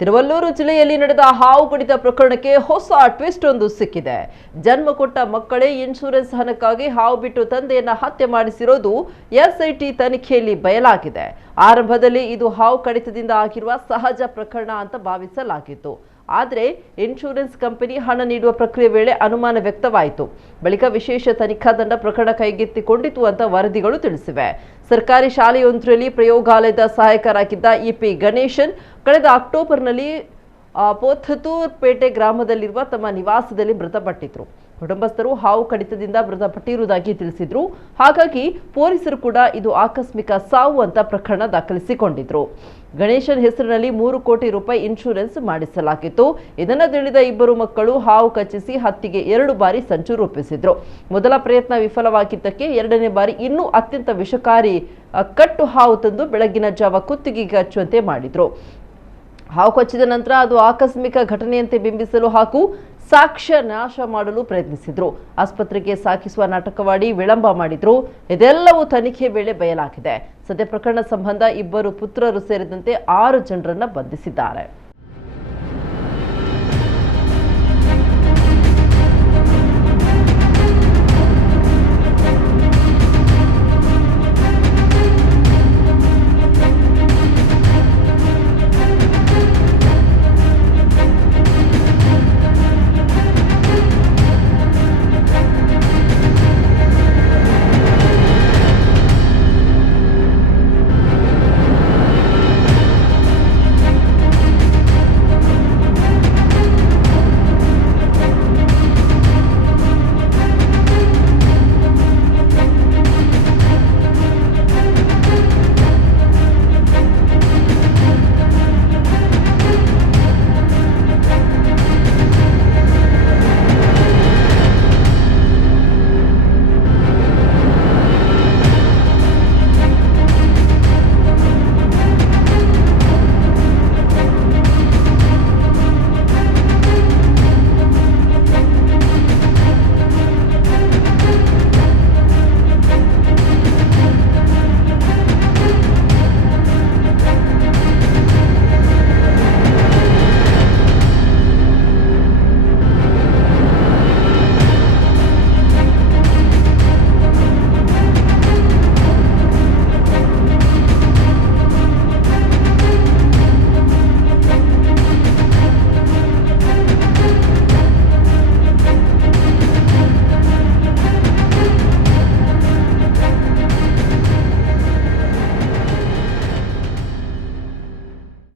ತಿರುವಲ್ಲೂರು ಜಿಲ್ಲೆಯಲ್ಲಿ ನಡೆದ ಹಾವು ಕಡಿತ ಪ್ರಕರಣಕ್ಕೆ ಹೊಸ ಟ್ವಿಸ್ಟ್ ಒಂದು ಸಿಕ್ಕಿದೆ. ಜನ್ಮ ಕೊಟ್ಟ ಮಕ್ಕಳೇ ಇನ್ಶೂರೆನ್ಸ್ ಹಣಕ್ಕಾಗಿ ಹಾವು ಬಿಟ್ಟು ತಂದೆಯನ್ನ ಹತ್ಯೆ ಮಾಡಿಸಿರೋದು ಎಸ್ಐಟಿ ತನಿಖೆಯಲ್ಲಿ ಬಯಲಾಗಿದೆ. ಆರಂಭದಲ್ಲಿ ಇದು ಹಾವು ಕಡಿತದಿಂದ ಆಗಿರುವ ಸಹಜ ಪ್ರಕರಣ ಅಂತ ಭಾವಿಸಲಾಗಿತ್ತು. ಆದರೆ ಇನ್ಶೂರೆನ್ಸ್ ಕಂಪನಿ ಹಣ ನೀಡುವ ಪ್ರಕ್ರಿಯೆ ವೇಳೆ ಅನುಮಾನ ವ್ಯಕ್ತವಾಯಿತು. ಬಳಿಕ ವಿಶೇಷ ತನಿಖಾ ತಂಡ ಪ್ರಕರಣ ಕೈಗೆತ್ತಿಕೊಂಡಿತು ಅಂತ ವರದಿಗಳು ತಿಳಿಸಿವೆ. ಸರ್ಕಾರಿ ಶಾಲೆಯೊಂದರಲ್ಲಿ ಪ್ರಯೋಗಾಲಯದ ಸಹಾಯಕರಾಗಿದ್ದ ಇಪಿ ಗಣೇಶನ್ ಕಳೆದ ಅಕ್ಟೋಬರ್ನಲ್ಲಿ ಪೋಥತೂರ್ ಪೇಟೆ ಗ್ರಾಮದಲ್ಲಿರುವ ತಮ್ಮ ನಿವಾಸದಲ್ಲಿ ಮೃತಪಟ್ಟಿದ್ರು. ಕುಟುಂಬಸ್ಥರು ಹಾವು ಕಡಿತದಿಂದ ಮೃತಪಟ್ಟಿರುವುದಾಗಿ ತಿಳಿಸಿದ್ರು. ಹಾಗಾಗಿ ಪೊಲೀಸರು ಕೂಡ ಇದು ಆಕಸ್ಮಿಕ ಸಾವು ಅಂತ ಪ್ರಕರಣ ದಾಖಲಿಸಿಕೊಂಡಿದ್ರು. ಗಣೇಶನ್ ಹೆಸರಿನಲ್ಲಿ 3 ಕೋಟಿ ರೂಪಾಯಿ ಇನ್ಶೂರೆನ್ಸ್ ಮಾಡಿಸಲಾಗಿತ್ತು. ಇದನ್ನು ತಿಳಿದ ಇಬ್ಬರು ಮಕ್ಕಳು ಹಾವು ಕಚ್ಚಿಸಿ ಹತ್ಯೆಗೆ 2 ಬಾರಿ ಸಂಚು ರೂಪಿಸಿದ್ರು. ಮೊದಲ ಪ್ರಯತ್ನ ವಿಫಲವಾಗಿದ್ದಕ್ಕೆ 2ನೇ ಬಾರಿ ಇನ್ನೂ ಅತ್ಯಂತ ವಿಷಕಾರಿ ಕಟ್ಟು ಹಾವು ತಂದು ಬೆಳಗಿನ ಜಾವ ಕುತ್ತಿಗೆಗೆ ಹಚ್ಚುವಂತೆ ಮಾಡಿದ್ರು. ಹಾವು ಕಚ್ಚಿದ ನಂತರ ಅದು ಆಕಸ್ಮಿಕ ಘಟನೆಯಂತೆ ಬಿಂಬಿಸಲು ಹಾಗೂ ಸಾಕ್ಷ್ಯ ನಾಶ ಮಾಡಲು ಪ್ರಯತ್ನಿಸಿದ್ರು. ಆಸ್ಪತ್ರೆಗೆ ಸಾಗಿಸುವ ನಾಟಕವಾಡಿ ವಿಳಂಬ ಮಾಡಿದ್ರು. ಇದೆಲ್ಲವೂ ತನಿಖೆ ವೇಳೆ ಬಯಲಾಗಿದೆ. ಸದ್ಯ ಪ್ರಕರಣ ಸಂಬಂಧ 2 ಪುತ್ರರು ಸೇರಿದಂತೆ 6 ಜನರನ್ನ ಬಂಧಿಸಿದ್ದಾರೆ.